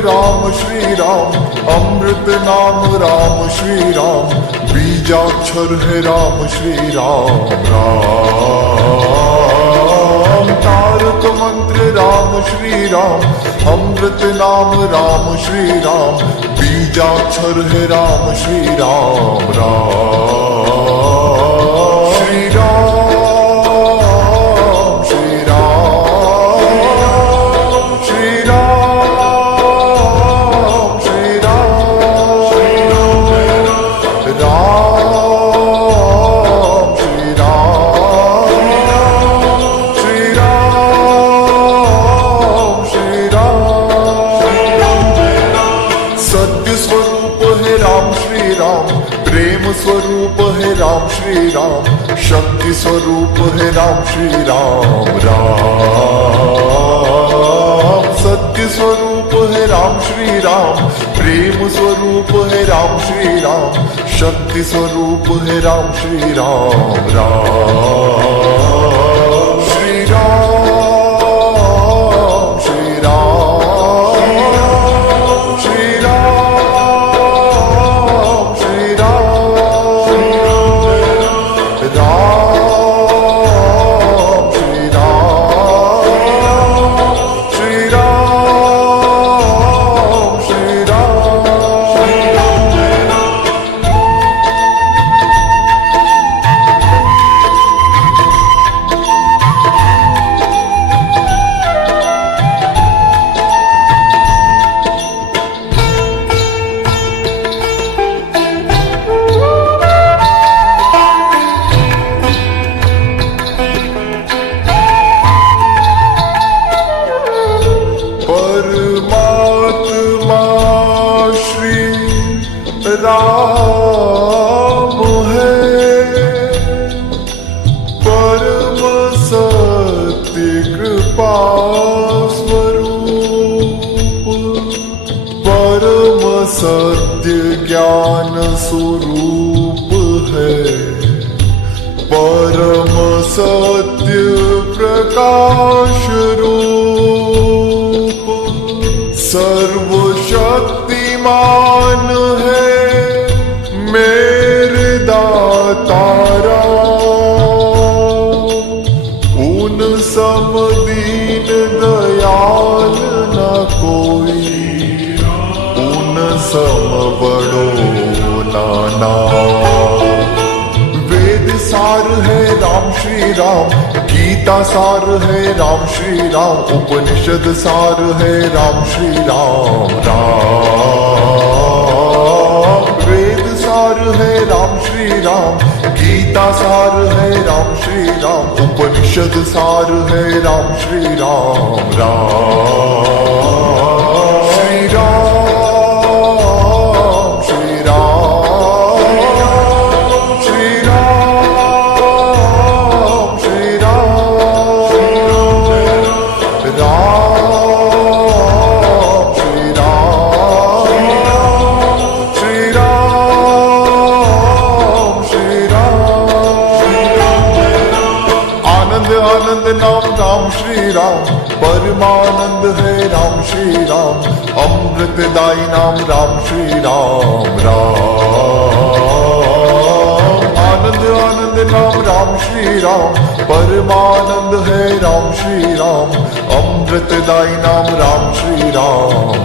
राम श्री राम, अमृत नाम राम श्री राम, बीजाक्षर है राम श्री राम राम। तारक मंत्र राम श्री राम, अमृत नाम राम श्री राम, बीजाक्षर है राम श्री राम राम। श्री राम श्री राम श्री राम श्री राम श्री राम श्री राम श्री राम श्री राम। सत्य स्वरूप है राम श्री राम, प्रेम स्वरूप है राम श्री राम, शक्ति स्वरूप है राम श्री राम राम। सत्य स्वरूप है राम श्री राम, प्रेम स्वरूप है राम श्री राम, शक्ति स्वरूप है राम श्री राम राम। श्री राम श्री राम श्री राम श्री राम राम श्री राम श्री राम श्री परमात्मा श्री राम है, परम सत्य कृपा स्वरूप, परम सत्य ज्ञान स्वरूप है, परम सत्य प्रकाश रूप, सर्वशक्तिमान है मेरे दातारा, उन सम दीन दयाल न कोई, उन सम बड़ो नाना। वेद सार है राम श्री राम, गीता सार है राम श्री राम, उपनिषद सार है राम श्री राम राम। वेद सार है राम श्री राम, गीता सार है राम श्री राम, उपनिषद सार है राम श्री राम राम। श्री राम श्री राम श्री राम श्री राम राम श्री राम श्री राम श्री राम। आनंद आनंद नाम राम श्री राम, परमानंद है राम श्री राम, अमृतदायी नाम राम श्री राम राम। आनंद आनंद नाम राम श्री राम, परमानंद है राम श्री राम, अमृतदायी नाम राम श्री राम